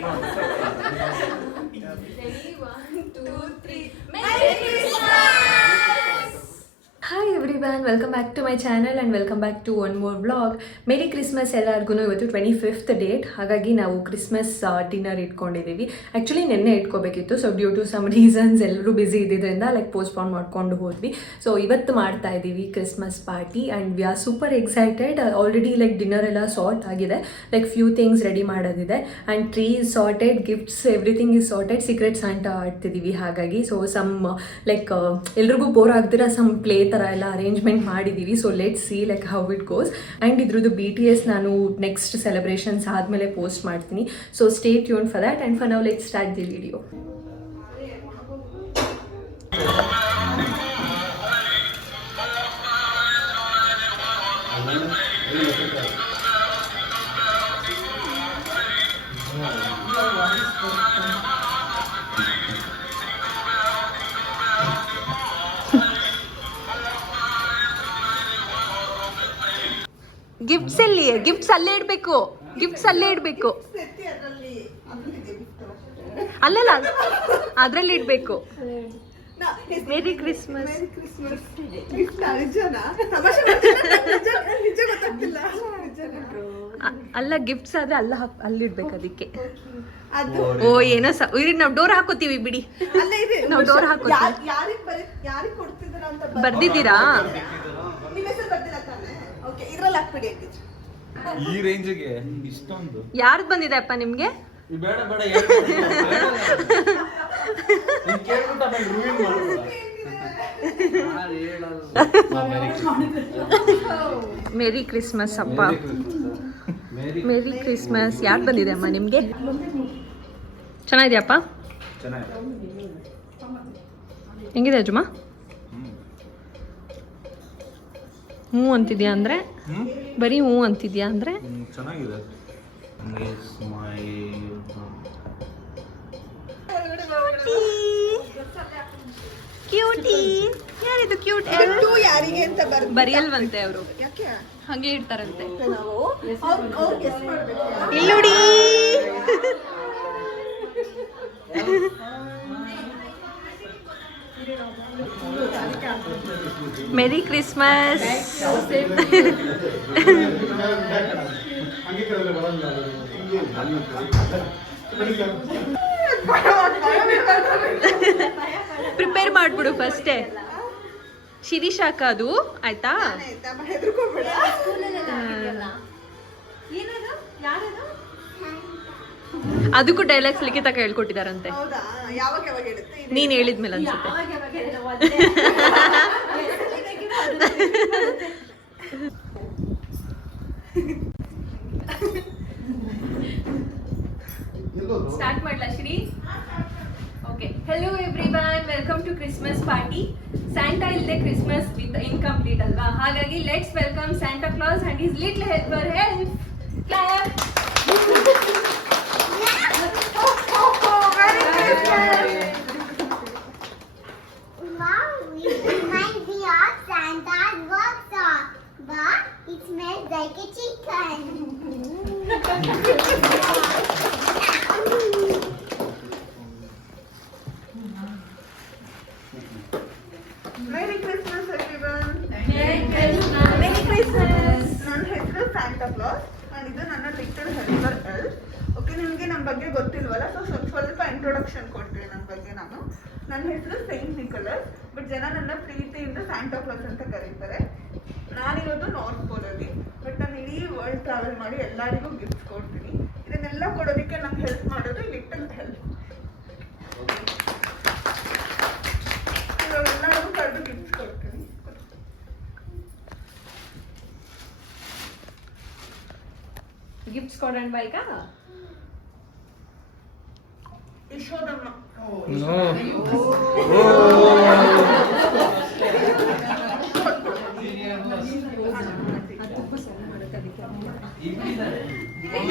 Ready? 1, 2, 3. Merry Christmas! Hi everyone, welcome back to my channel and welcome back to one more vlog. Merry Christmas ಎಲ್ಲರಿಗೂ ಇವತ್ತು 25th date, ಹಾಗಾಗಿ ನಾವು Christmas dinner ಇಟ್ಕೊಂಡಿದ್ದೀವಿ. Actually ನೆನ್ನೆ ಇಟ್ಕೋಬೇಕಿತ್ತು, so due to some reasons ಎಲ್ಲರೂ busy ಇದ್ದಿದ್ದರಿಂದ postpone ಮಾಡ್ಕೊಂಡು ಹೋದ್ವಿ. ಸೊ ಇವತ್ತು ಮಾಡ್ತಾ ಇದ್ದೀವಿ Christmas party and we are super excited. Already dinner ಎಲ್ಲ ಸಾರ್ಟ್ ಆಗಿದೆ, ಫ್ಯೂ ಥಿಂಗ್ಸ್ ರೆಡಿ ಮಾಡೋದಿದೆ and tree is sorted, gifts everything is sorted. Secret Santa ಆಡ್ತಿದ್ದೀವಿ, ಹಾಗಾಗಿ ಸೊ ಸಮ್ ಎಲ್ರಿಗೂ ಬೋರ್ ಆಗ್ದಿರ ಸಮ್ ಪ್ಲೇ ಥರ ಎಲ್ಲ ಅರೇಂಜ್ಮೆಂಟ್ ಮಾಡಿದ್ದೀವಿ. So let's see how it goes. And ಇದ್ರದ್ದು BTS ನಾನು ನೆಕ್ಸ್ಟ್ ಸೆಲೆಬ್ರೇಷನ್ಸ್ ಆದಮೇಲೆ ಪೋಸ್ಟ್ ಮಾಡ್ತೀನಿ. So stay tune for that and for now let's start the video. Gifts ಅಲ್ಲೇ ಇಡಬೇಕು, ಅಲ್ಲಲ್ಲ ಅದರಲ್ಲಿ ಇಡಬೇಕು. Merry Christmas. ಅಲ್ಲ ಗಿಫ್ಟ್ಸ್ ಆದ್ರೆ ಅಲ್ಲಿಡ್ಬೇಕು, ಅದಕ್ಕೆ. ಓ ಏನೋ ನಾವು ಡೋರ್ ಹಾಕೋತೀವಿ ಬಿಡಿ, ನಾವು ಡೋರ್ ಹಾಕೋತೀವಿ. ಬರ್ದಿದ್ದೀರಾ? ಈ ರೇಂಜ್ಗೆ ಇಷ್ಟೊಂದು ಯಾರ್ದು ಬಂದಿದೆ ಅಪ್ಪ ನಿಮ್ಗೆ? ಬೇಡ ಬೇಡ ಮೇರಿ ಕ್ರಿಸ್ಮಸ್ ಅಪ್ಪ, ಮೇರಿ ಕ್ರಿಸ್ಮಸ್. ಯಾರು ಬಂದಿದೆ ಅಮ್ಮ ನಿಮ್ಗೆ? ಚೆನ್ನಾಗಿದೆಯಪ್ಪ? ಹೆಂಗಿದೆ ಅಜ್ಜಮ್ಮ? ಹ್ಞೂ ಅಂತಿದ್ಯಾ ಅಂದರೆ? ಬರೀ ಹ್ಞೂ ಅಂತಿದ್ಯಾ ಅಂದರೆ? ಚೆನ್ನಾಗಿದೆ. ಕ್ಯೂಟಿ. ಯಾರಿದು ಕ್ಯೂಟ್? ಯಾರಿಗೆ ಅಂತ ಬರಿಯಲ್ವಂತೆ ಅವರು, ಹಂಗೆ ಇಡ್ತಾರಂತೆ. ಇಲ್ಲುಡಿ ಮೇರಿ ಕ್ರಿಸ್ಮಸ್. ಪ್ರಿಪೇರ್ ಮಾಡ್ಬಿಡು ಫಸ್ಟೇ. ಶಿರೀಶಾಕ ಅದು ಆಯ್ತಾ? ಅದಕ್ಕೂ ಡೈಲಾಗ್ಸ್ ಲಿಖಿತ ಹೇಳ್ಕೊಟ್ಟಿದಾರಂತೆ, ನೀನ್ ಹೇಳಿದ್ಮೇಲೆ ಅನ್ಸುತ್ತೆ. ಸ್ಟಾರ್ಟ್ ಮಾಡ್ಲಾ Shri? Okay. Hello everyone, welcome to Christmas party. Santa ಇಲ್ಲದೆ ಕ್ರಿಸ್ಮಸ್ ವಿತ್ ಇನ್ಕಂಪ್ಲೀಟ್ ಅಲ್ವಾ? ಹಾಗಾಗಿ let's welcome Santa Claus and his little helper. Help clap. It smells like a chicken. Merry Christmas everyone. Merry Christmas. ನನ್ನ ಹೆಸರು Santa class and ಇದು ನನ್ನ little helper ಎಲ್ಫ್. Okay, ನಿಮಗೆ ನಮ್ಮ ಬಗ್ಗೆ ಗೊತ್ತಿಲ್ವಲ್ಲ, ಸೊ ಸ್ವಲ್ಪ ಇಂಟ್ರೊಡಕ್ಷನ್ ಕೊಡ್ತೀನಿ ನನ್ನ ಬಗ್ಗೆ. ನನ್ನ ಹೆಸರು ಸೈಂಟ್ ನಿಕೋಲಸ್, ಬಟ್ ಜನ ನನ್ನ ಪ್ರೀತಿಯಿಂದ ಸ್ಯಾಂಟಾ ಕ್ಲಾಸ್ ಅಂತ ಕರೀತಾರೆ. ನಾನಿರೋದು ನಾರ್ತ್ ಪೋಲಲ್ಲಿ, ಬಟ್ ನಾನು ಇಡೀ ವರ್ಲ್ಡ್ ಟ್ರಾವೆಲ್ ಮಾಡಿ ಎಲ್ಲರಿಗೂ ಗಿಫ್ಟ್ಸ್ ಕೊಡ್ತೀನಿ. ಇದನ್ನೆಲ್ಲ ಕೊಡೋದಕ್ಕೆ ನಂಗೆ ಹೆಲ್ಪ್ ಮಾಡೋದು ಲಿಟಲ್ ಹೆಲ್ಪ್. ಎಲ್ಲರಿಗೂ ಕರೆದು ಗಿಫ್ಟ್ಸ್ ಕೊಡ್ತೀನಿ. ಗಿಫ್ಟ್ಸ್ ಕೊಡೋಣ ಈಗ. ಯಶೋದಮ್ಮ.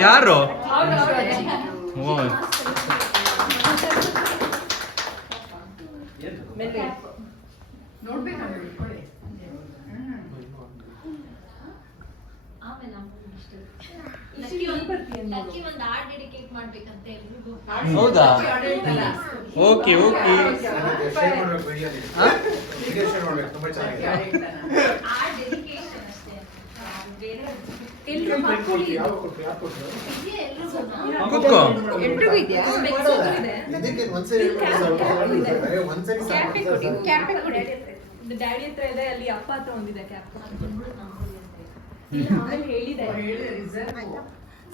ಯಾರು? ಲಕ್ಕಿ ಒಂದು ಹಾಡ್ ಡೆಡಿಕೇಟ್ ಮಾಡ್ಬೇಕಂತ ಎಲ್ರಿಗೂ. ಹೌದಾ ಓಕೆ ಓಕೆ ಹಾಡ್ ಡೆಡಿಕೇಶನ್ ಅಷ್ಟೇ, ಬೇರೆ ಎಲ್ರು ಮಾಡ್ಕೊಳ್ಳಿ ಇದು. ಇದೆಯಾ ಎಲ್ರಿಗೂ? ಕೂತ್ಕೋ ಎಲ್ರಿಗೂ ಇದೆಯಾ? ಮೆಕ್ಸೋದು ಇದೆ. ಕ್ಯಾಪೆ ಕೊಡಿ, ಕ್ಯಾಪೆ ಕೊಡಿ. ಡ್ಯಾಡಿ ಹತ್ರ ಇದೆ, ಅಲ್ಲಿ ಅಪ್ಪ ಹತ್ರ ಒಂದಿದೆ ಕ್ಯಾಪ್. ಇಲ್ಲ, ಆಮೇಲೆ ಹೇಳಿದೆ.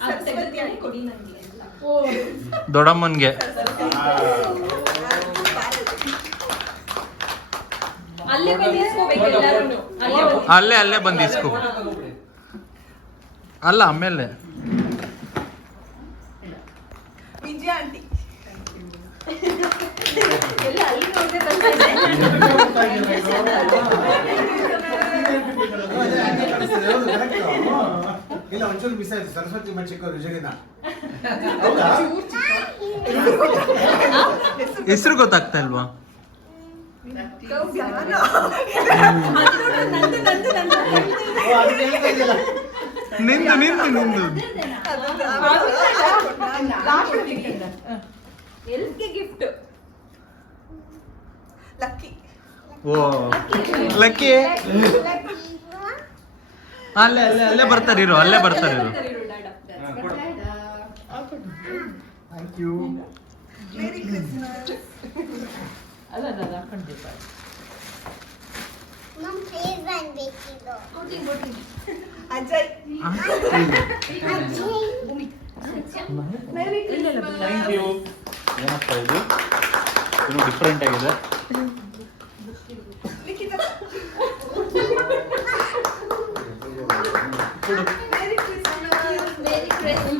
ಅದು ತೆಗೆದು ಕೊಡಿ ನನಗೆ ಅಂತ. ದೊಡ್ಡಮ್ಮನ್ಗೆ ಅಲ್ಲೇ ಬಂದು ಇಸ್ಕೋಬೇಕು ಎಲ್ಲಾರುನು. ಅಲ್ಲೇ ಬಂದು ಅಲ್ಲೇ ಬಂದು ಇಸ್ಕೊ. ಅಲ್ಲ ಆಮೇಲೆ ವಿಜಯ ಆಂಟಿ ಎಲ್ಲ ಅಲ್ಲಿ ನೋಡ್ದೆ ಬರ್ತಾ ಇದೆ. ಇಲ್ಲ ಒಂಚೂರು ಮಿಸ್ ಆಯ್ತು. ಸರಸ್ವತಿ ಮಚ್ಚಿಕ್ಕ ವಿಜಯನ ಹೆಸರು ಗೊತ್ತಾಗ್ತಾ ಇಲ್ವಾ? ನಿಂದು ಎಲ್ಗೆ ಗಿಫ್ಟ್. ಲಕ್ಕಿ ಓ ಲಕ್ಕಿ ಅಲ್ಲೇ ಬರ್ತಾರಿರು ಥ್ಯಾಂಕ್ ಯು. Merry Christmas. ನಮ್ಮ ಫೇಸ್ ಬಂದ್ಬೇಕಿದು. Ajay merry thank you. ಏನಪ್ಪ ಇದು ಇನ್ನೂ ಡಿಫ್ರೆಂಟ್ ಆಗಿದೆ. Likhita merry Christmas. Merry Christmas.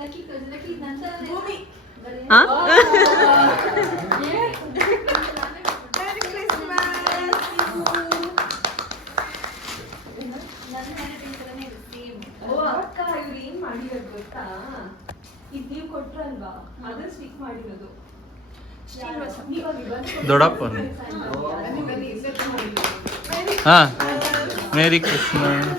Lucky ನಂತರ ಭೂಮಿ ಹಾ? Merry Christmas. ನನ್ನ ಹೆಂಡತಿಂದಲೇ ಸೇಮ್. ಓ ಅಕ್ಕ, ಇವ್ರು ಏನ್ ಮಾಡಿರೋದು ಗೊತ್ತಾ? ಇದ್ ನೀವು ಕೊಟ್ರಲ್ವಾ, ಅದನ್ನ ಸ್ಟಿಕ್ ಮಾಡಿರೋದು. ದೊಡ್ಡಪ್ಪ ಹಾ ಮೇರಿ ಕ್ರಿಸ್ಮಸ್.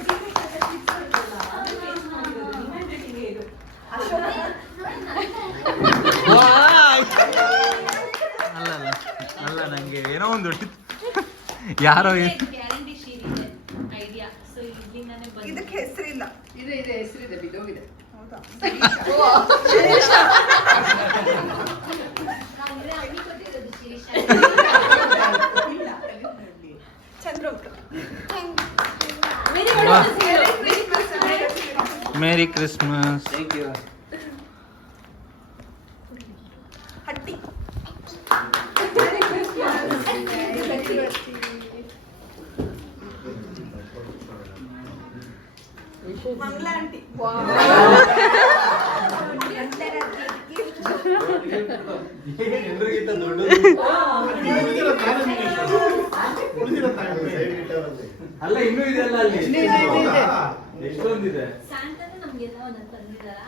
ಅಲ್ಲ ನಂಗೆ ಏನೋ ಒಂದು ಯಾರೋ ಗ್ಯಾರಂಟಿ ಶೀಟ್ ಇದೆ ಐಡಿಯಾ. ಸೊ ಇಲ್ಲಿಂದಾನೆ ಬಂದು ಇದಕ್ಕೆ ಹೆಸರಿಲ್ಲ. ಇದೆ ಹೆಸರಿದೆ, ಬಿದ್ದೋಗಿದೆ. ಹೌದಾ? ಅಂದ್ರೆ ಅಮ್ಮಿ ಕೊಟ್ಟಿರೋದು ಶಿರೀಷ. ಚಂದ್ರೌಕ. Merry Christmas. ಹಟ್ಟಿ. ಮಂಗಳ ಆಂಟಿ. ಅಲ್ಲ ಇನ್ನೂ ಇದೆ ಅಲ್ಲ ಅಲ್ಲಿ ಎಷ್ಟೊಂದಿದೆ. ಸ್ಯಾಂಟನು ನಮ್ಗೆಲ್ಲ ಒಂದೊಂದು ತಂದಿದ್ದಾರಾ?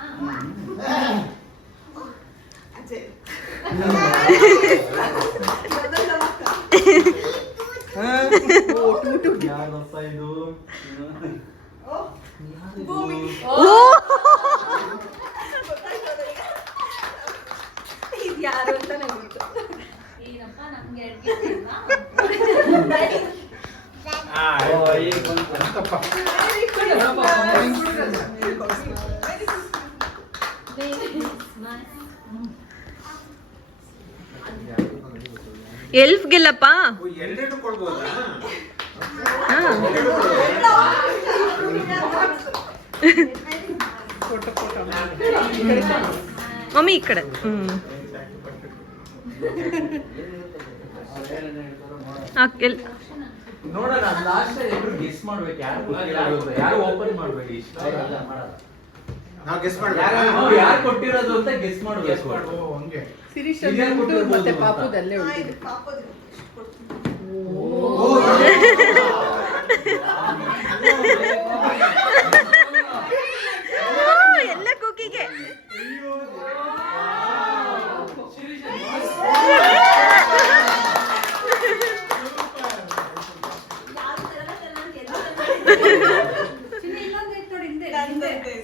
ಅಜಯ್. ಯಾರಪ್ಪ ಇದು? ಓ, ಭೂಮಿ. ಇದು ಯಾರು ಅಂತ ನಂಗೆ ಗೊತ್ತು. ಏನಪ್ಪ ನಮ್ಗೆ ಅಡ್ಗೆ ಅಲ್ವಾ? ಎಲ್ಫ್ಗೆಲ್ಲಪ್ಪ. ಎರಡೆರಡು ಕೊಡ್ಬೋದಾ? ಮಮ್ಮಿ ಈ ಕಡೆ. ನೋಡೋಣ ಲಾಸ್ಟ್ ಎಲ್ಲರೂ ಗೆಸ್ ಮಾಡ್ಬೇಕು. ಯಾರು ಓಪನ್ ಮಾಡ್ಬೇಡಿ. ನಾವು ಗೆಸ್ ಯಾರು ಕೊಟ್ಟಿರೋದು ಅಂತ ಗೆಸ್ ಮಾಡ್ಬೇಕು. ಹಂಗೆ ಶಿರೀಷ್ ಇದೇ ಕೊಟ್ಟಿರ್ಬೋದು ಮತ್ತೆ ಅಂತ. ಪಾಪುದಲ್ಲೇ ಇದು ಉಳಿದಿದೆ. ಪಾಪದು. ಎಲ್ಲ ಕುಕಿಗೆ.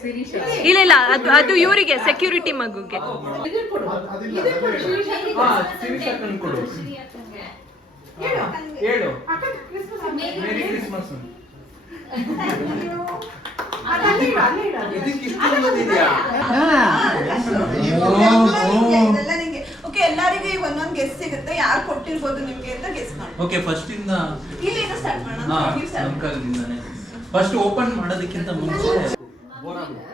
ಶಿರೀಷ. ಇಲ್ಲ ಇಲ್ಲ ಅದು ಇವರಿಗೆ ಸೆಕ್ಯೂರಿಟಿ ಮಗುಗೆ. ಇದನ್ನ ಕೊಡು. ಅದಿಲ್ಲ, ಇದನ್ನ ಕೊಡು, ಶಿರೀಷ. ಹಾ, ಶಿರೀಷ ಅಕ್ಕನ್ ಕೊಡು. ಶ್ರೀ ಅಕ್ಕಂಗೆ. ಹೇಳು. ಹೇಳು ಅಕ್ಕ ಕ್ರಿಸ್ಮಸ್ ಹಬ್ಬ. Merry Christmas. ಅಲ್ಲೇ ಇಡು, ಅಲ್ಲೇ ಇಡು, ಅಲ್ಲೇ ಇಡು. ಇದಕ್ಕೆ ಇಷ್ಟೊಂದು ಬಂದಿದ್ಯಾ? ಇದೆಲ್ಲ ನಿಂಗೆ ಓಕೆ. ಎಲ್ಲರಿಗೂ ಈಗ ಒಂದೊಂದು ಗೆಸ್ ಸಿಗುತ್ತೆ, ಯಾರು ಕೊಟ್ಟಿರ್ಬೋದು ನಿಮ್ಗೆ ಅಂತ ಗೆಸ್ ಮಾಡಿ. ಓಕೆ, ಫಸ್ಟ್ ಇಂದ ಇಲ್ಲಿಂದ ಸ್ಟಾರ್ಟ್ ಮಾಡೋಣ. ಹಾ, ನೀವು start ಮಾಡಿ. ಅಂಕಲ್ದಿಂದಾನೆ. ಫಸ್ಟ್ ಓಪನ್ ಮಾಡೋದಕ್ಕಿಂತ ಮುಂಚೆ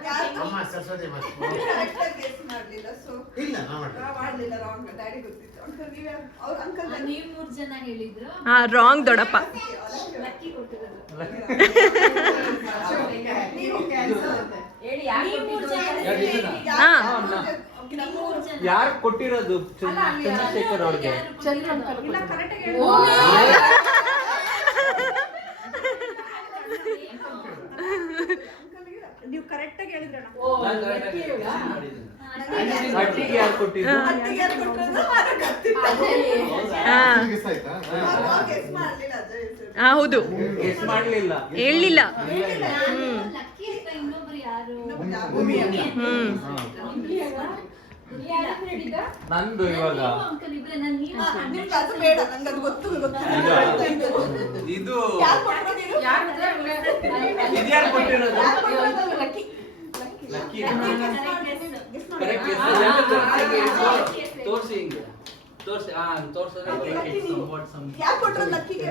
ಯಾರು ಅಮ್ಮ ಸರಸ್ವತಿ ಮಾತು. correct ಆಗಿ guess ಮಾಡ್ಲಿಲ್ಲ, so ಇಲ್ಲ ನಾ ಮಾಡ್ತೀನಿ. ಮಾಡ್ಲಿಲ್ಲ, ರಾಂಗ್. ಡ್ಯಾಡಿ ಗೊತ್ತಿತ್ತು. ಅಂಕಲ್ ನೀವೇ ಅವ್ರ ಅಂಕಲ್ ನೀವು 3 ಜನ ಹೇಳಿದ್ರು. ಹಾ ರಾಂಗ್ ದೊಡ್ಡಪ್ಪ. ಲಕ್ಕಿ ಕೊಟ್ಟಿರೋದು. ನೀವು ಹೇಳಿ ಯಾರು ನೀವು ಮೂರ್ ಕೊಟ್ಟಿದ್ದು ಜನ ಅಂತ. ಹೇಳಿ. ಹಾ. ನೀವು 3 ಜನ. ಯಾರು ಕೊಟ್ಟಿರೋದು? ಚಂದ್ರಶೇಖರ್ ಅವ್ರಿಗೆ. ಚಂದ್ರ ಅಂಕಲ್ ಇಲ್ಲ ಕೊಟ್ಟಿದ್ದು. ಕರೆಕ್ಟ್ ಆಗಿ ಓ. ನೀವು ಕರೆಕ್ಟ್ ಆಗಿ ಹೇಳಿದ್ರಣ್ಣ. ಓ, ಲಕ್ಕಿ ಇವ್ಳಾ? ಅಟ್ಟಿಗೆ ಯಾರು ಕೊಟ್ಟಿದ್ದು? ಅತ್ತಿಗೆ ಯಾರು ಕೊಟ್ಟಿರೋದು ಮಾತ್ರ ಗೊತ್ತಿತ್ತು. ಹಾ ಗೆಸ್ ಆಯ್ತಾ? ಗೆಸ್ ಮಾಡ್ಲಿಲ್ಲ, ಅಜಯ್ ಹೆಸರು. ಹೌದು ಗೆಸ್ ಮಾಡ್ಲಿಲ್ಲ. ಹೇಳಿಲ್ಲ. ನಾನು ಲಕ್ಕಿ ಅಂತ ಇನ್ನೊಬ್ರು ಯಾರು? ಭೂಮಿ. ಹ್ಮ್ ಯಾರು ಹೇಳಿದ? ನಂದು ಇವಾಗ ಅಂಕಲ್ ಇಬ್ರೆ ನಾನು ನೀವು ನಿಮ್ಗೆ ಅದು ಬೇಡ, ನಂಗೆ ಅದು ಗೊತ್ತು. ಇದು ಯಾರು ಕೊಟ್ಟಿರೋದು ಇದು? ಯಾರು ಅಂದ್ರೆ ಅವ್ಳೆ- ಇದು ಯಾರು ಕೊಟ್ಟಿರೋದು? ಯಾರು ಕೊಟ್ಟಿರೋದು? ಲಕ್ಕಿ. ಲಕ್ಕಿ. Guess ಮಾಡಿ. ಕರೆಕ್ಟ್ ತೋರ್ಸಿ ಹಿಂಗೆ ತೋರ್ಸಿ. ತೋರ್ಸಿದ್ರೆ ಯಾರು ಕೊಟ್ಟಿರೋದು ಲಕ್ಕಿಗೆ?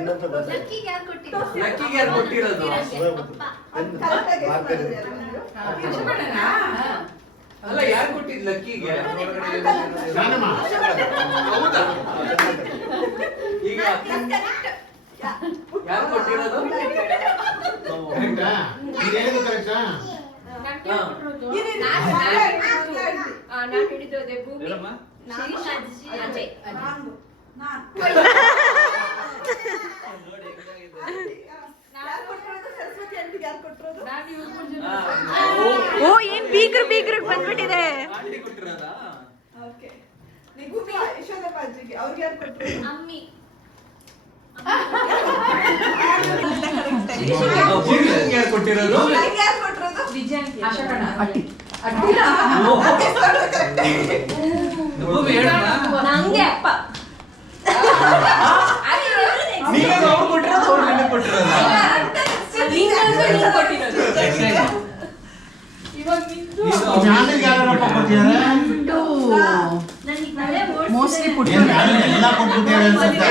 ಲಕ್ಕಿಗೆ ಯಾರು ಕೊಟ್ಟಿದ್ದು? ಲಕ್ಕಿಗೆ ಯಾರು ಕೊಟ್ಟಿರೋದು? ಅಪ್ಪ. ಅದು correct ಆಗಿ guess ಮಾಡಿದ್ರಿ ಅಲ್ಲ ನೀವು? ಹರ್ಷವರ್ಧನಾ? ಅಲ್ಲ, ಯಾರು ಕೊಟ್ಟಿದ್ದು ಲಕ್ಕಿಗೆ? ನಾನಮ್ಮ. ಹೌದಾ? ಈಗ ಯಾರು ಕೊಟ್ಟಿರೋದು? ಕರೆಕ್ಟಾ? ನೀನ್ ಹೇಳಿದ್ದು ಕರೆಕ್ಟಾ? ಹಾ. ನಾನು ಹಿಡಿದು ಅದೇ ಭೂಮಿ. ಹೇಳಮ್ಮ. ಶಿರೀಷ್ ಅಜ್ಜಿ ಅಜಯ್. ಸರಸ್ವತಿ ಆಂಟಿಗೆ ಯಾರು ಕೊಟ್ಟಿರೋದು? ನಾನು ಇವ್ರು ಮೂರ್ ಜನ. ಹಾ. ಓ ಏನ್ ಬೀಗ್ರಿಗೆ ಬಂದ್ಬಿಟ್ಟಿದೆ. ಆಂಟಿ ಕೊಟ್ಟಿರೋದಾ? ಓಕೆ. ಭೂಮಿ ಯಶೋದಪ್ಪ ಅಜ್ಜಿಗೆ ಅವ್ರಿಗೆ ಯಾರು ಕೊಟ್ಟಿರೋದು? ಅಮ್ಮಿ. ಭೂಮಿಗೆ ಯಾರು ಕೊಟ್ಟಿರೋದು? ನಂಗೆ ಯಾರು ಕೊಟ್ಟಿರೋದು? ಆಶಾಕಣ. ಅಟ್ಟಿ. ಅಟ್ಟಿನ? ಭೂಮಿ ಹೇಳಮ್ಮ. ನಂಗೆ ಅಪ್ಪ. ನೀವೇ ಅವ್ರು ಕೊಟ್ಟಿರೋದು, ಅವ್ರು ನಿನಗೆ ಕೊಟ್ಟಿರೋದು? ಇವಾಗ ನಿಂದು. ಚಾನಲ್ಗೆ ಯಾರಪ್ಪ ಕೊಟ್ಟಿದ್ದಾರೆ? ನನಗೆ ತಲೆ Mostly ಓಡಿಸ್ತಿದೆ. ಏನ್ ಚಾನಲ್ ಎಲ್ಲ ಕೊಟ್ಬಿಟ್ಟಿದ್ದಾರೆ ಅನ್ಸುತ್ತೆ.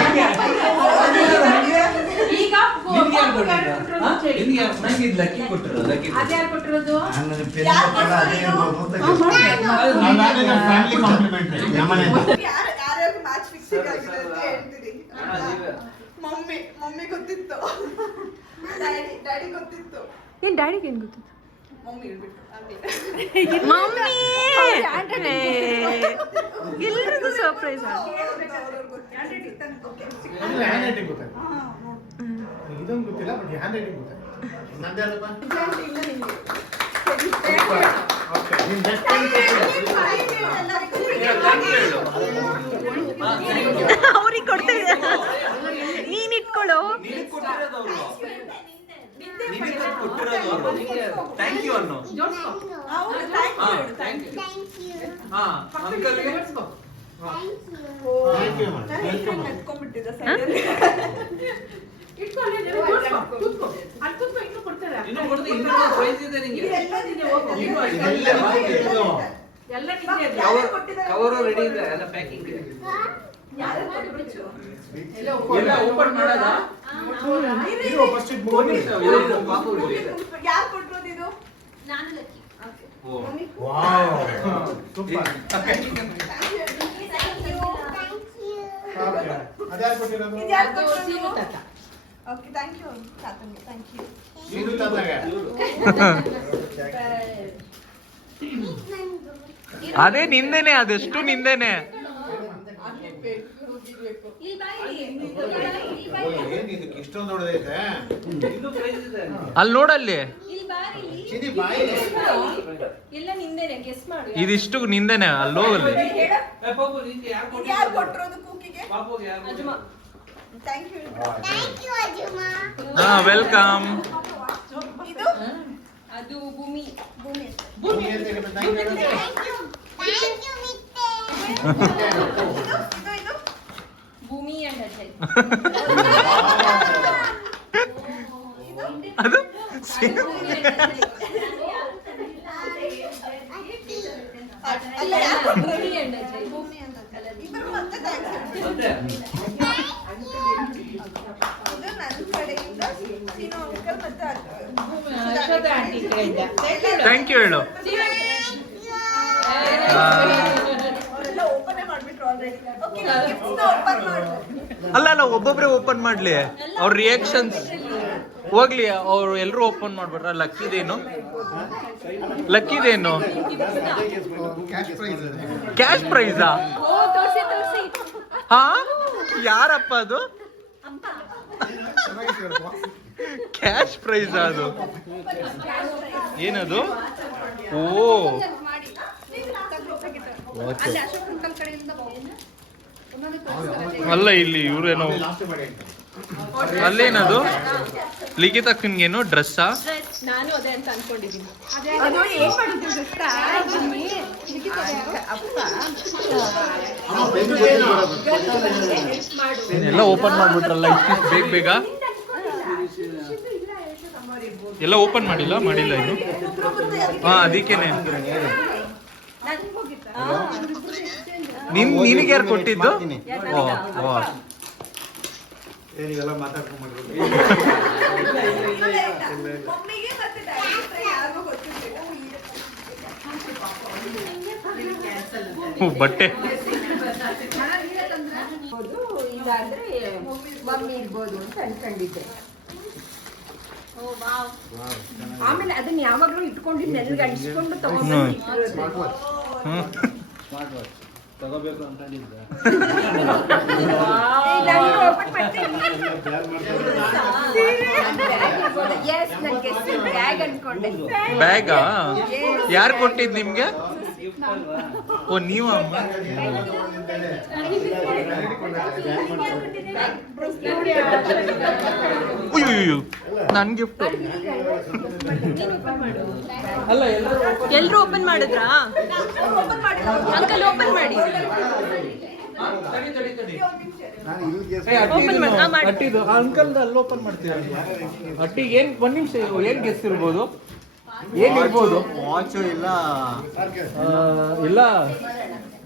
ಈಗ ನಿನ್ಗೆ ಯಾರು ಕೊಟ್ಟಿರೋದು? ಹಾ? ನಿನ್ಗೆ ಯಾರು? ನಂಗೆ ಇದು ಲಕ್ಕಿ ಕೊಟ್ಟಿರೋದು. ಲಕ್ಕಿ ಅದ್ಯಾರು ಕೊಟ್ಟಿರೋದು? ನನ್ನ ಪೆನ್ ಕೊಟ್ಟರೆ ಅದೇ ಇರ್ಬೋದು ಅಂತ ಅದಾದ್ರೆ ನನ್ನ ಫ್ಯಾಮಿಲಿ ಕಾಂಪ್ಲಿಮೆಂಟ್ರಿ ನಮ್ಮನೆಯಿಂದ. ಯಾರ್ಯಾರು ಮ್ಯಾಚ್ ಫಿಕ್ಸಿಂಗ್ ಆಗಿದೆ ಅಂತ ಹೇಳ್ತೀರಿ. ಮಮ್ಮಿ ಗೊತ್ತಿತ್ತು, ಡ್ಯಾಡಿ ಗೊತ್ತಿತ್ತು, ಏನ್ ಡ್ಯಾಡಿಗೆ ಏನ್ ಗೊತ್ತಿತ್ತು? ಮಮ್ಮಿ ಹೇಳ್ಬಿಟ್ಟು ಮಮ್ಮಿ ಎಲ್ರಿಗೂ ಸರ್ಪ್ರೈಸ್. ಹ್ಯಾಂಡ್ ರೈಟಿಂಗ್ ಗೊತ್ತಾಯ್ತು. ಇದೊಂದು ಗೊತ್ತಿಲ್ಲ, ಬಟ್ ಹ್ಯಾಂಡ್ ರೈಟಿಂಗ್ ಗೊತ್ತಾಯ್ತು. ನಂದ್ಯಾರಪ್ಪ? ಓಕೆ, ನೀನ್ ಬೆಸ್ಟ್ ಫ್ರೆಂಡ್ ಅವ್ರಿಗೆ ಕೊಡ್ತೀನಿ, ನೀನ್ ಇಟ್ಕೊಳ್ಳೋ. ನಿನಗೆ ಕೊಟ್ಟಿರೋದು ಅವರು. ನಿನಗೆ ಕೊಟ್ಟಿರೋದು ಅವರು. ಥ್ಯಾಂಕ್ ಯು ಅನ್ನು. ಜೋಡ್ಸ್ಕೊ. ಹಾ, ಥ್ಯಾಂಕ್ ಯು. Thank you. ಹಾ, ಅಂಕಲ್ಗೆ ಜೋಡ್ಸ್ಕೊ. Thank you welcome. ನೆತ್ಕೊಂಡ್ಬಿಟ್ಟಿದ್ದ ಇಟ್ಕೊಳ್ಳಿ, ಜೋಡ್ಸ್ಕೊ. ಕೂತ್ಕೊ. ಅಲ್ಲಿ ಕೂತ್ಕೊ, ಇನ್ನೂ ಕೊಡ್ತಾರೆ. ಇನ್ನೂ ಕೊಡ್ತೀನಿ, ಇನ್ನೂ ಪ್ರೈಸ್ ಇದೆ ನಿಂಗೆ. ನೀನು ಅಷ್ಟೇ. ಇದೆಲ್ಲ ಹಾಕಿದ್ದು. ಎಲ್ಲ ನಿಂದೆ ಅದು. ಕವರ್ ರೆಡಿ ಇದೆ, ಎಲ್ಲ ಪ್ಯಾಕಿಂಗ್ ಇದೆ. ಎಲ್ಲ ಎಲ್ಲ ಓಪನ್ ಮಾಡೋದಾ? ಇದು ಫಸ್ಟ್ ಇದು ಮೂವಿ. ಇದು ಪಾಪು ಇದೆ. ಯಾರು ಕೊಟ್ಟಿರೋದು ಇದು? ನಾನು ಲಕ್ಕಿ. ಓ. Wow super. Thank you. Okay, ಅದ್ಯಾರು ಕೊಟ್ಟಿರೋದು? ಇದು ಯಾರು ಅದು ಸೀನು ಕೊಟ್ಟಿರೋದು? ತಾತ. ಓಕೆ, ಥ್ಯಾಂಕ್ ಯು ತಾತಂಗೆ, ಥ್ಯಾಂಕ್ ಯು. ಇದು ತಂದಾಗ. ಅದೇ ನಿಂದೇನೆ, ಅದೆಷ್ಟು ನಿಂದೇನೆ. ಇಲ್ಲಿ ಬಾ ಇಲ್ಲಿ. ಓ, ಏನ್ ಇದಕ್ಕೆ ಇಷ್ಟೊಂದು ದೊಡ್ಡದೈತೆ? ಇನ್ನೂ ಪ್ರೈಸ್ ಇದೆ. ಅಲ್ಲಿ ನೋಡಲ್ಲಿ ಇಲ್ಲಿ ಬಾ ಇಲ್ಲಿ. ಚಿನಿ ಬಾಯಿ. ಎಲ್ಲ ನಿಂದೇನೆ ಗೆಸ್ ಮಾಡು. ಇದಿಷ್ಟು ನಿಂದೇನೆ, ಅಲ್ಲಿ ಹೋಗಲ್ಲಿ. ಪಾಪು ನಿಂಗೆ ಯಾರು ಇದು ಯಾರು ಕೊಟ್ಟಿರೋದು ಕೂಕಿಗೆ? ಪಾಪುಗೆ ಯಾರು? ಅಜ್ಜಮ್ಮ. Thank you. Thank you, Ajuma. ಹಾ, ವೆಲ್ಕಮ್. ಇದು ಅದು ಭೂಮಿ. ಭೂಮಿ ಭೂಮಿ ಅಂತ ಹೇಳಿದ್ರೆ thank you ಹೇಳು. Thank you, Mitte. ಇದು ಭೂಮಿ ಅಂಡ್ ಅಜಯ್. ಅದು ಭೂಮಿ and ಅಜಯ್. ಅಲ್ಲ ಭೂಮಿ and ಅಜಯ್. ಭೂಮಿ ಅಂತ ಇಬ್ಬರು ಮತ್ತೆ thanks ಹೇಳು. ಮತ್ತೆ ಇದು ನನ್ನ ಕಡೆಯಿಂದ ಸೀನು ಅಂಕಲ್ ಮತ್ತೆ ಯಶೋಧ ಆಂಟಿ ಕಡೆಯಿಂದ ಥ್ಯಾಂಕ್ ಯು ಹೇಳು. ಅವರೆಲ್ಲ ಓಪನ್ ಮಾಡ್ಬಿಟ್ರು ಆಲ್ರೆಡಿ. ಓಕೆ ನಾನು ಗಿಫ್ಟ್ಸ್ ಓಪನ್ ಮಾಡ್ತೀನಿ. ಅಲ್ಲ ಒಬ್ಬೊಬ್ರೆ ಓಪನ್ ಮಾಡ್ಲಿ, ಅವ್ರ ರಿಯಾಕ್ಷನ್ಸ್ ಹೋಗ್ಲಿ. ಅವ್ರು ಎಲ್ಲರೂ ಓಪನ್ ಮಾಡ್ಬಿಟ್ರ. ಲಕ್ಕಿದೇನು Cash prize ಇದೆ. ಕ್ಯಾಶ್ ಪ್ರೈಸಾ? ಓ ತೋರ್ಸಿ. ಹಾ, ಯಾರಪ್ಪ ಅದು? ಚೆನ್ನಾಗಿದೆ ಹೇಳು. ಕ್ಯಾಶ್ ಪ್ರೈಸ್ ಅದು? ಏನದು? ಓ ಅಲ್ಲ, ಇಲ್ಲಿ ಇವ್ರೇನೋ ಲಾಸ್ಟ್ ಮಾಡಿ ಅಂತ. ಅಲ್ಲೇನದು? ಲಿಖಿತಕ್ಕನ್ಗೇನು ಡ್ರೆಸ್ಸಾ? ನಾನು ಅದೇ ಅಂತ ಅನ್ಕೊಂಡಿದ್ದೀನಿ. ಅದು ಏನ್ ಮಾಡಿದ್ರು ಗೊತ್ತಾ? ಅಮ್ಮ ಬೆನ್ನು ಬರೋದು. ಎಲ್ಲ ಓಪನ್ ಮಾಡ್ಬಿಟ್ರಲ್ಲ ಇಷ್ಟು ಬೇಗ. ಎಲ್ಲ ಓಪನ್ ಮಾಡಿಲ್ಲ ಇನ್ನು. ಹಾ, ಅದಕ್ಕೇನೆ. ನಿನಗೆ ಯಾರು ಕೊಟ್ಟಿದ್ದು? ಓ ಏನಿಗೆಲ್ಲ ಮಾತಾಡ್ಕೊಂಡು ಮಮ್ಮಿಗೆ ಮತ್ತೆ ಡ್ಯಾಡಿಗೆ ಯಾರಿಗೂ ಗೊತ್ತಿರ್ಲಿಲ್ಲ. ಬಟ್ಟೆ. ಇದಾದ್ರೆ ಮಮ್ಮಿ ಇರ್ಬೋದು ಅಂತ ಅನ್ಕೊಂಡಿದ್ದೆ. ಆಮೇಲೆ ಅದನ್ನ ಯಾವಾಗ್ಲೂ ಇಟ್ಕೊಂಡಿದ್ದು ನನಗೆ ಅನ್ಸ್ಕೊಂಡು ತಗೊಂಡು ಸ್ಮಾರ್ಟ್ ವಾಚ್. ಎಸ್ ನನಗೆ ಬ್ಯಾಗ್ ಅನ್ಕೊಂಡೆ. ಬ್ಯಾಗಾ? ಯಾರು ಕೊಟ್ಟಿದ್ ನಿಮ್ಗೆ? ಓ, ನೀವು ಅಮ್ಮ. ಅಯ್ಯೋ, ನನ್ ಗಿಫ್ಟ್. ಅಲ್ಲ, ಎಲ್ರು ಓಪನ್ ಮಾಡಿದ್ರಾ? ಅಂಕಲ್ ಓಪನ್ ಮಾಡಿ. ನಾನು ಇಲ್ಲಿ guess Open ಮಾಡು. ಹಾ, ಮಾಡಿ. ಅಟ್ಟಿದು ಅಂಕಲ್ ಅಲ್ಲಿ ಓಪನ್ ಮಾಡ್ತೀರಾ? ಅಟ್ಟಿಗೆ ಏನ್ ಒಂದ್ ನಿಮಿಷ ಏನ್ ಗೆಸ್ ಇರ್ಬೋದು? ಏನಿರ್ಬೋದು? ವಾಚು ಇಲ್ಲ ಇಲ್ಲ,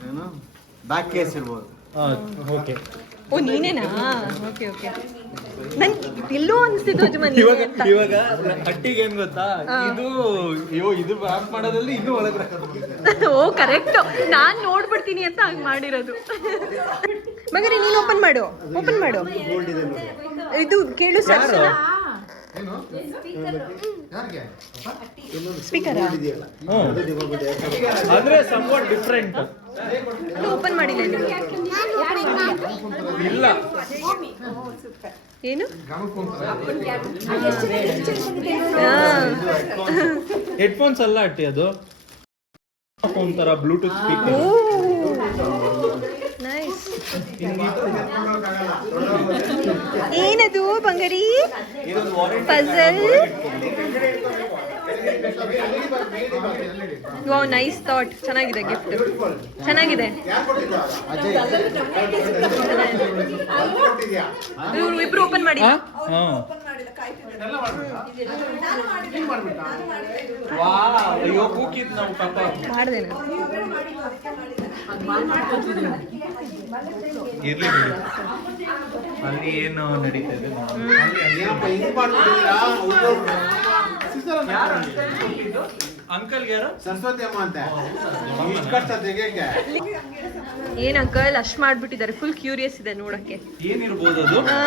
ಏನು ಬ್ಯಾಕ್ ಕೇಸ್ ಇರ್ಬೋದು. ಓಕೆ. ಓ ನೀನೇನಾ? ಓಕೆ ನನ್ ಎಲ್ಲೋ ಅನ್ಸ್ತಿತ್ತು ಅಜ್ಮನ್ ಇವಾಗ ಅಟ್ಟಿಗೆ ಏನ್ ಗೊತ್ತಾ, ಇದು ವ್ಯಾಪ್ ಮಾಡೋದ್ರಲ್ಲಿ ಇನ್ನೂ ಒಳಗಡೆ. ಓ ಕರೆಕ್ಟ್, ನಾನ್ ನೋಡ್ಬಿಡ್ತೀನಿ ಅಂತ ಹಂಗ್ ಮಾಡಿರೋದು. ಮಗರಿ ನೀನ್ ಓಪನ್ ಮಾಡು. ಗೋಲ್ಡ್ ಇದೆ ನೋಡಿ. ಇದು ಕೇಳು ಸರ್. ಏನು ಯಾರಿಗೆ ಸ್ಪೀಕರ್ ಇದೆಯಲ್ಲ ಹ್ಮ್. ಅದು development ಯಾಕೆ? ಅಂದ್ರೆ somewhat different. ಓಪನ್ ಮಾಡಿಲ್ಲ ನೀನು. ಇಲ್ಲ, ಏನು ಹೆಡ್ಫೋನ್ಸ್ ಅಲ್ಲ ಅಟ್ಟಿ, ಅದು ಒಂಥರ ಬ್ಲೂಟೂತ್ ಸ್ಪೀಕರ್. ನೈಸ್. ಏನದು ಬಂಗಾರಿ? ಪಜಲ್. Wow, nice thought. ಚೆನ್ನಾಗಿದೆ ಗಿಫ್ಟ್, ಚೆನ್ನಾಗಿದೆ. ಯಾರು ಕೊಟ್ಟಿದ್ದ? ಇವ್ರು ಇಬ್ರು ಓಪನ್ ಮಾಡಿ. ಓಪನ್ ಮಾಡಿಲ್ಲ, ಕಾಯ್ತಿದ್ದಾರೆ. ಎಲ್ಲ ಮಾಡ್ಬೇಕಾ? ನಾನು ಮಾಡಿದ್ದೆ. ನೀನ್ ಮಾಡ್ಬೇಕಾ? ಅಯ್ಯೋ, ಕೂಕಿದ್ ನಾವು ಪಾಪ. ಮಾಡಿದೆ ಇವ್ರು ಮಾಡಿದ್ದು, ಅದಕ್ಕೆ ಮಾಡಿದ್ದಾರೆ. ಇರ್ಲಿ ಬಿಡಿ. ಅಲ್ಲಿ ಏನು ನಡೀತದೆ? ಏನಪ್ಪ ಇದು ಮಾಡ್ಬಿಟ್ಟಿದ್ದೀರಾ? ಅಂಕಲ್ ಯಾರು? ಸರಸ್ವತಿ ಅಮ್ಮ ಅಂತ ಇಷ್ಟ್ ಕಷ್ಟ ತೆಗಿಯಕ್ಕೆ. ಏನ್ ಅಂಕಲ್ ಅಷ್ಟ್ ಮಾಡ್ಬಿಟ್ಟಿದ್ದಾರೆ? ಫುಲ್ ಕ್ಯೂರಿಯಸ್ ಇದೆ ನೋಡಕ್ಕೆ. ಏನಿರ್ಬೋದು ಅದು? ಹಾ,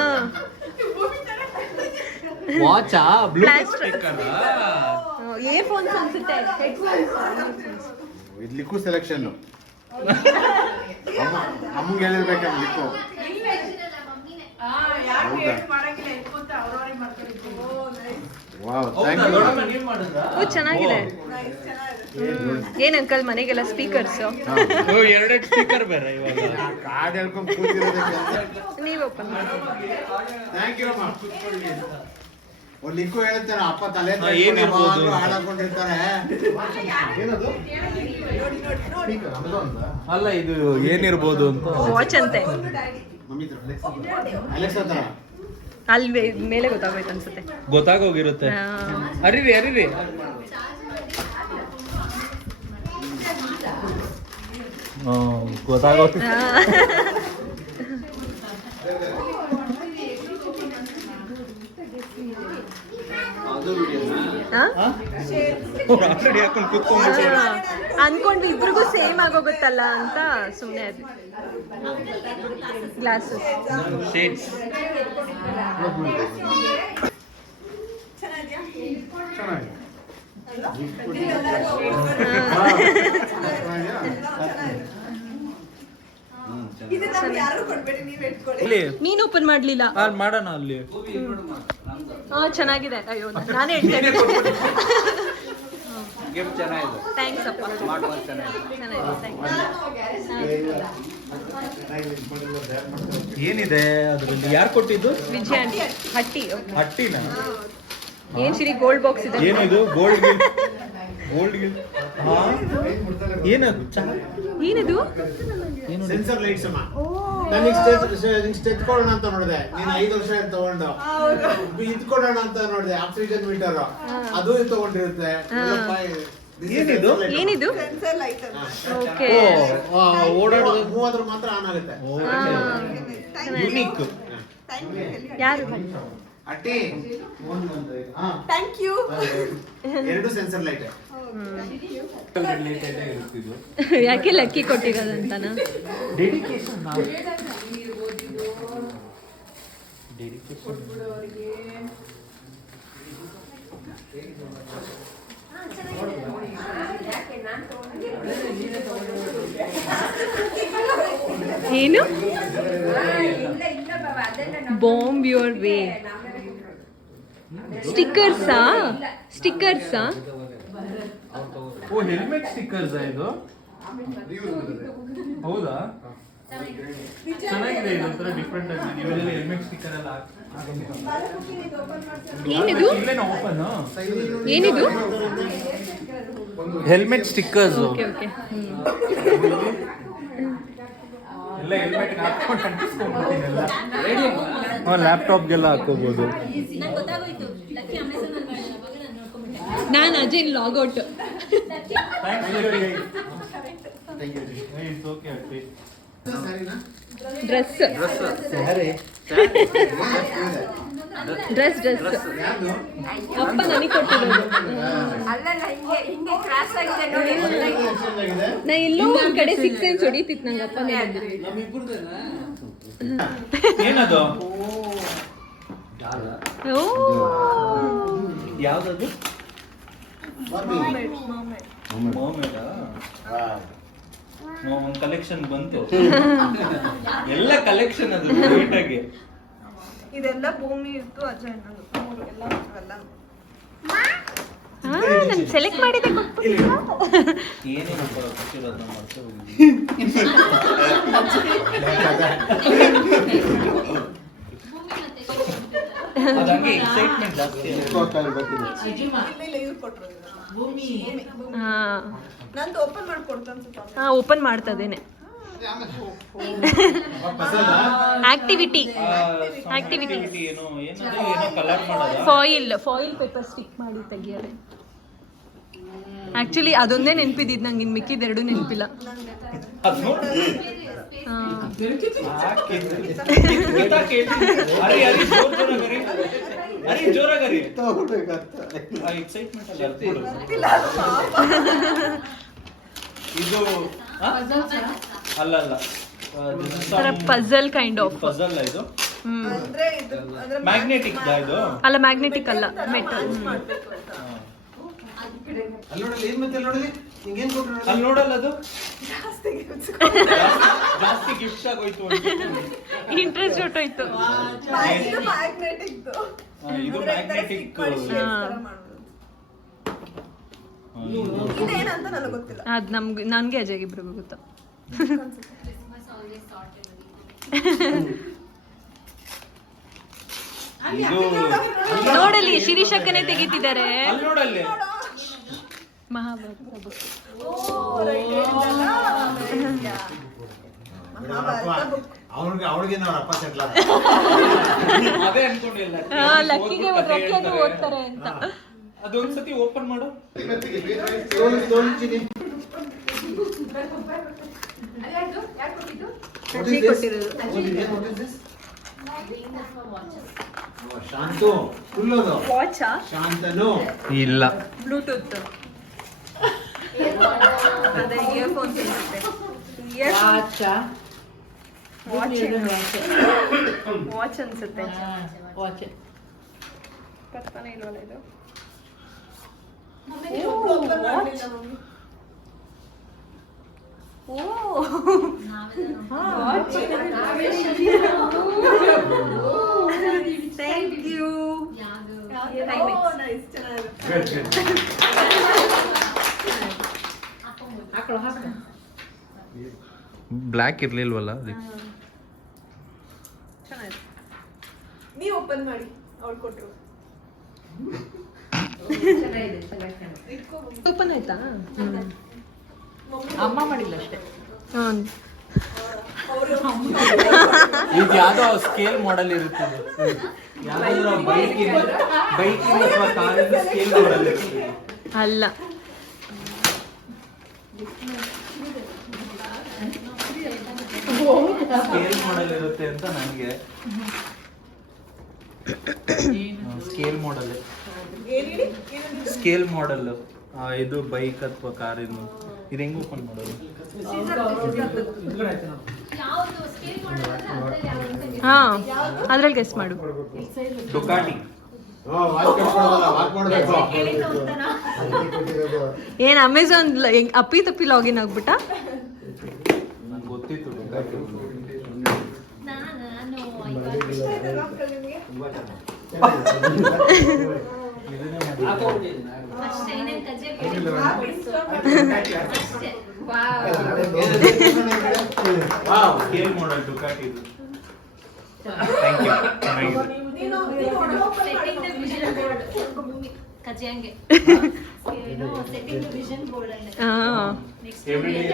ವಾಚಾ? Bluetooth Plaster. ಸ್ಪೀಕರ್? ಏ ಫೋನ್ಸ್ ಅನ್ಸುತ್ತೆ. ಇದು ಲಿಕ್ಕು ಸೆಲೆಕ್ಷನ್. ಅಮ್ಮಗೆ ಹೇಳಿರ್ಬೇಕಮ್ಮ ಲಿಕ್ಕು. ಯಾರು ಹೌದಾ? ಹೇಳಿ ಮಾಡಂಗಿಲ್ಲ ಎತ್ಕೊಂತ ಅವ್ರವ್ರೇ ಮಾಡ್ಕೊಂಡಿದ್ರು. ವಾವ್, ಹೌದಾ? Thank you. ದೊಡ್ಡಮ್ಮ ನೀವ್ ಮಾಡಿದ್ರಾ? ಓ ಚೆನ್ನಾಗಿದೆ. ನೈಸ್, ಚೆನ್ನಾಗಿದೆ. ಏನ್ ಅಂಕಲ್ ಮನೆಗೆಲ್ಲ ಸ್ಪೀಕರ್ಸ್? ಓ, ಎರಡೆರಡು ಸ್ಪೀಕರ್ ಬೇರೆ ಇವಾಗ. ಕಾರ್ಡ್ ಹೇಳ್ಕೊಂಡು ಕೂತಿರೋದಕ್ಕೆ. ನೀವ್ ಓಪನ್ ಮಾಡಿ. ಥ್ಯಾಂಕ್ ಯು ಅಮ್ಮ. ಒಂದು ಲಿಂಕು ಹೇಳ್ತಾರೆ ಅಪ್ಪ ತಲೆ ಏನಿರ್ಬೋದು? ಹಾಳಾಕೊಂಡಿರ್ತಾರೆ. ಏನದು? ಅಲ್ಲ ಇದು ಏನಿರ್ಬೋದು ಅಂತ. ವಾಚ್ ಅಂತೆ. ಮಮ್ಮಿ ಅಲೆಕ್ಸಾ ತರ. ಅಲ್ಲಿ ಮೇಲೆ ಗೊತ್ತಾಗೋಯ್ತು ಅನ್ಸುತ್ತೆ. ಗೊತ್ತಾಗೋಗಿರುತ್ತೆ. ಅರಿರಿ ಅರಿರಿ. ಗೊತ್ತಾಗೋಗಿ. ಆಲ್ರೆಡಿ ಹಾಕೊಂಡು ಕೂತ್ಕೊಂಡು ಅನ್ಕೊಂಡ್ವಿ ಇಬ್ರಿಗೂ ಸೇಮ್ ಆಗೋಗುತ್ತಲ್ಲ ಅಂತ ಸುಮ್ಮನೆ ಅದು. Glasses shades. ನೀನು ಓಪನ್ ಮಾಡ್ಲಿಲ್ಲ. ಅಲ್ಲಿ ಮಾಡೋಣ ಅಲ್ಲಿ. ಹಾ ಚೆನ್ನಾಗಿದೆ. ಅಯ್ಯೋ ನಾನೇ ಹೇಳ್ತೇನೆ. ಗಿಫ್ಟ್ ಚೆನ್ನಾಗಿದೆ. ಥ್ಯಾಂಕ್ಸ್ ಅಪ್ಪ. ಏನಿದೆ ಅದ್ರಲ್ಲಿ? ಯಾರು ಕೊಟ್ಟಿದ್ದು? ವಿಜಯ ಆಂಟಿ. ಹಟ್ಟಿ. ಹಟ್ಟಿನ? ಏನ್ ಶಿರಿ ಗೋಲ್ಡ್ ಬಾಕ್ಸ್ ಇದೆ. ಏನಿದು? ಗೋಲ್ಡ್ ಗಿಲ್. ಗೋಲ್ಡ್ ಗಿಲ್. ಏನದು? ಏನಿದು? ಸೆನ್ಸರ್ ಲೈಟ್ಸ್ ಅಮ್ಮ. ನನಗೆ ಎತ್ಕೊಳ್ಳೋಣ ಅಂತ ನೋಡಿದೆ, ನೀನು 5 ವರ್ಷ ತಗೊಂಡು ಇತ್ಕೊಳ್ಳೋಣ ಅಂತ ನೋಡಿದೆ. ಆಕ್ಸಿಜನ್ ಮೀಟರ್ ಅದು ತಗೊಂಡಿರುತ್ತೆ. ಏನಿದು? ಏನಿದು? Sensor light okay. ಓಡಾಡೋದು ಮೂವಾದ್ರೂ ಮಾತ್ರ ಆನ್ ಆಗುತ್ತೆ. ಯುನಿಕ್. ಯಾರು? ಅಟ್ಟಿ ಥ್ಯಾಂಕ್ ಯು. 2 sensor light. ಯಾಕೆ ಲಕ್ಕಿ ಕೊಟ್ಟಿರೋದಂತಾನ? ಡೆಡಿಕೇಶನ್. ಏನು? Bomb your way. ಸ್ಟಿಕ್ಕರ್ಸಾ? ಸ್ಟಿಕ್ಕರ್ಸಾ? ಓ ಹೆಲ್ಮೆಟ್ ಸ್ಟಿಕ್ಕರ್ಸ್ ಇದು? ಹೌದಾ? ಚೆನ್ನಾಗಿದೆ. ಇದೊಂಥರ ಡಿಫ್ರೆಂಟ್ ಆಗಿದೆ. ಯೂಶಲಿ ಹೆಲ್ಮೆಟ್ ಸ್ಟಿಕ್ಕರ್ ಎಲ್ಲ ಏನಿದು? ಇಲ್ಲೇನೋ ಓಪನ್. ಏನಿದು? Helmet stickers. Okay okay. ಎಲ್ಲ ಹೆಲ್ಮೆಟ್ ಹಾಕೊಂಡು ಅಂಟಿಸ್ಕೊಂಡ್ಬಿಡ್ತೀನಿ ಎಲ್ಲ. ಲ್ಯಾಪ್ಟಾಪ್ಗೆಲ್ಲ ಹಾಕೋಬಹುದು. ನಾನು Ajay logout. Dress dress dress ಅಪ್ಪ ನನಗೆ ಕೊಟ್ಟಿರೋದು. ನಾ ಎಲ್ಲೋ ಒಂದ್ ಕಡೆ 6 ಸೆನ್ಸ್ ಹೊಡಿತಿತ್ತು ನಂಗೆ ಅಪ್ಪ. ಏನದು? ಓ ಯಾವ್ದದು? ಒಂದು ಕಲೆಕ್ಷನ್ ಬಂತು. ಎಲ್ಲ ಕಲೆಕ್ಷನ್ ಅದು ನೀಟಾಗಿ. ಇದೆಲ್ಲ ಭೂಮಿ ಇತ್ತು ಅಜಯ್ ಎಲ್ಲ ನಾನು ಸೆಲೆಕ್ಟ್ ಮಾಡಿದ್ದೆ. ಏನೇನಪ್ಪ ಕೊಟ್ಟಿರೋದು ಮಾಡ್ತಾ ಅದಂಗೆ ಎಕ್ಸೈಟ್ಮೆಂಟ್ ಜಾಸ್ತಿ. ಇವ್ರು ಕೊಟ್ಟರು. ಭೂಮಿ ಹಾ ನಂದು ಓಪನ್ ಮಾಡ್ಕೊಡ್ತಾ ಅನ್ಸುತ್ತೆ. ಹಾ ಓಪನ್ ಮಾಡ್ತದೇನೆ. ಆಕ್ಟಿವಿಟಿ ಆಕ್ಟಿವಿಟಿ ಏನೋ ಏನದು ಏನೋ ಕಲರ್ ಮಾಡೋದು. ಫಾಯಿಲ್ ಪೇಪರ್ ಸ್ಟಿಕ್ ಮಾಡಿ ತೆಗಿಯೋದೆ. ಆಕ್ಚುಲಿ ಅದೊಂದೇ ನೆನಪಿದ್ದು ನಂಗೆ. ಇನ್ನು ಮಿಕ್ಕಿದ 2 ನೆನಪಿಲ್ಲ. ಅದು ನೋಡಿ. ಅರೆ ಜೋರಾಗರಿ ಎಕ್ಸೈಟ್ಮೆಂಟ್ ಇದು ಅಲ್ಲ ಅಲ್ಲ ಪಜಲ್ ಕೈಂಡ್ ಆಫ್. ಪಜಲ್ ಇದು. ಅಂದ್ರೆ ಇದು ಅಂದ್ರೆ ಮ್ಯಾಗ್ನೆಟಿಕ್ ಇದು ಅಲ್ಲ, ಮ್ಯಾಗ್ನೆಟಿಕ್ ಅಲ್ಲ, ಮೆಟಲ್. ಅಲ್ಲಿ ನೋಡಲಿ ಏನ್ ಮತ್ತೆ ನೋಡಲಿ ಹಿಂಗೇನ್ ಕೊಟ್ರು ಅಲ್ಲಿ ನೋಡಲ್ಲ ಅದು ಜಾಸ್ತಿ ಗಿಫ್ಟ್ ಆಗೋಯ್ತು. ಇಂಟ್ರೆಸ್ಟ್ ಹೊಟ್ಟೋಯ್ತು. ಇದು ಮ್ಯಾಗ್ನೆಟಿಕ್ ಇದು ಮ್ಯಾಗ್ನೆಟಿಕ್. ಇದೇನಂತ ನನಗೆ ಗೊತ್ತಿಲ್ಲ. ಅದು ನನ್ಗೆ ಅಜಯ್ ಇಬ್ರಿಗೂ ಗೊತ್ತು. ನೋಡಲ್ಲಿ ಶಿರೀಷಕ್ಕನೇ ತೆಗಿತಿದ್ದಾರೆ ಅಲ್ಲಿ ನೋಡಲ್ಲಿ ಮಹಾಭಾರತ book. ಅವ್ಳಿಗೆ ಅವ್ರ ಅಪ್ಪ ಸೆಟ್ಲ ಅದೇ ಅನ್ಕೊಂಡಿಲ್ಲ ಲಕ್ಕಿಗೆ ಅದು ಓದ್ತಾರೆ ಅಂತ. ಅದೊಂದ್ಸತಿ ಓಪನ್ ಮಾಡು. ಶಾಂತು ಫುಲ್ ಅದು ವಾಚಾ ಶಾಂತನು ಇಲ್ಲ ಬ್ಲೂಟೂತ್ ಅದೇ ಇಯರ್ಫೋನ್ಸ್ ಇರುತ್ತೆ. ವಾಚ ವಾಚ್ ಅನ್ಸುತ್ತೆ. ವಾಚ್ ಪತ್ತಾನೆ ಇಲ್ವಲ್ಲ ಇದು. Thank you. ಬ್ಲ್ಯಾಕ್ ಇರ್ಲಿಲ್ವಲ್ಲ ಅದಕ್ಕೆ. ನೀವು ಓಪನ್ ಮಾಡಿ ಅವ್ರು ಕೊಟ್ರು. ಓಪನ್ ಆಯ್ತಾ? ಅಮ್ಮ ಮಾಡಿಲ್ಲ ಅಷ್ಟೇ. ಇದು ಯಾವ್ದೋ ಸ್ಕೇಲ್ ಮಾಡೆಲ್ ಇರುತ್ತೆ. ಬೈಕಿಂದ ಅಥವಾ ಕಾರಿಂದ ಸ್ಕೇಲ್ ಮಾಡೆಲ್ ಇರುತ್ತೆ. ಅಲ್ಲ, ಸ್ಕೇಲ್ ಮಾಡೆಲ್ ಇರುತ್ತೆ ಅಂತ ನನಗೆ. ಸ್ಕೇಲ್ ಮಾಡೆಲ್, ಸ್ಕೇಲ್ ಮಾಡೆಲ್ ಇದು ಬೈಕ್ ಅಥವಾ ಕಾರಿನ. ಇದು ಹೆಂಗ್ ಓಪನ್ ಮಾಡೋದು? ಹಾ ಅದ್ರಲ್ಲಿ ಗೆಸ್ ಮಾಡು. ಡುಕಾಟಿ. ಏನ್ ಅಮೆಝಾನ್ ಅಪ್ಪಿ ತಪ್ಪಿ ಲಾಗಿನ್ ಆಗ್ಬಿಟ್ಟ? ನಂಗೆ ಗೊತ್ತಿತ್ತು ಡುಕಾಟಿ. ಅಷ್ಟೇ ಇನ್ನೇನ್ ಕಜ್ಜೆ ಅಷ್ಟೇ. ಸ್ಕೇಲ್ ಮಾಡೆಲ್ ಡುಕಾಟಿ ಇದು. Thank you. ಚೆನ್ನಾಗಿದೆ. ಸೆಟ್ಟಿಂಗ್ ದ ವಿಷನ್ ಬೋರ್ಡ್ ಕಜ್ಜೆ ಹಂಗೆ ಏನೋ ಸೆಟ್ಟಿಂಗ್ ದ ವಿಷನ್ ಬೋರ್ಡ್ ಅಂದ್ರೆ ಹಾ ನೆಕ್ಸ್ಟ್ Everyday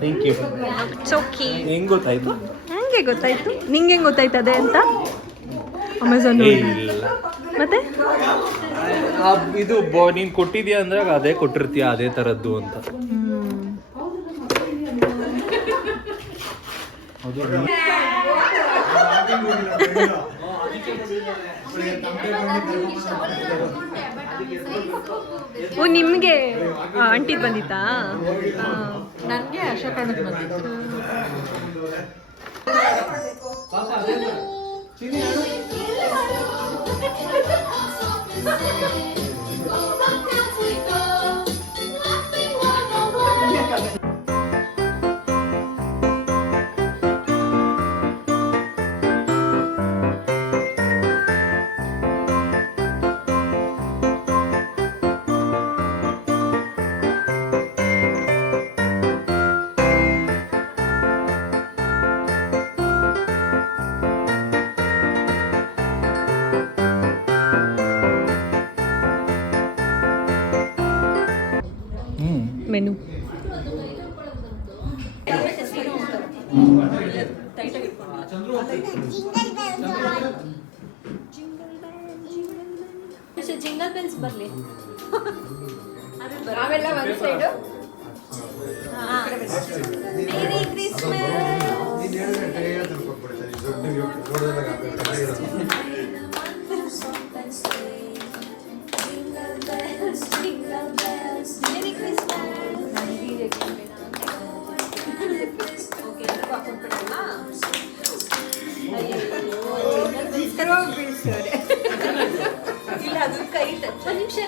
ಥ್ಯಾಂಕ್ ಯು. ಚೌಕಿ. ಹೆಂಗ್ ಗೊತ್ತಾಯ್ತು? ಹೆಂಗೆ ಗೊತ್ತಾಯ್ತು? ನಿಂಗೆ ಹೆಂಗ್ ಗೊತ್ತಾಯ್ತದೆ ಅಂತ? ಅಮೆಝಾನ್ ಇಲ್ಲ ಮತ್ತೆ ಇದು ನೀನ್ ಕೊಟ್ಟಿದ್ಯಾ ಅಂದಾಗ ಅದೇ ಕೊಟ್ಟಿರ್ತೀಯ, ಅದೇ ತರದ್ದು ಅಂತ. ಓ ನಿಮ್ಗೆ ಅಂಟಿದ್ ಬಂದಿತ್ತಾ? ನನಗೆ ಅಶೋಕ್ ಅಣ್ಣದ್ ಬಂದಿತ್ತು. ಮೆನು ಜಿಂಗಲ್ ಬೆಲ್ಸ್ ಬರ್ಲಿ. ನಾವೆಲ್ಲ ಒಂದ್ ಸೈಡು. ಮೇರಿ ಕ್ರಿಸ್ಮಸ್. ಮೇರಿ ಇಲ್ಲ ಅದು ಕೈ ಟಚ್. ನಿಮಿಷ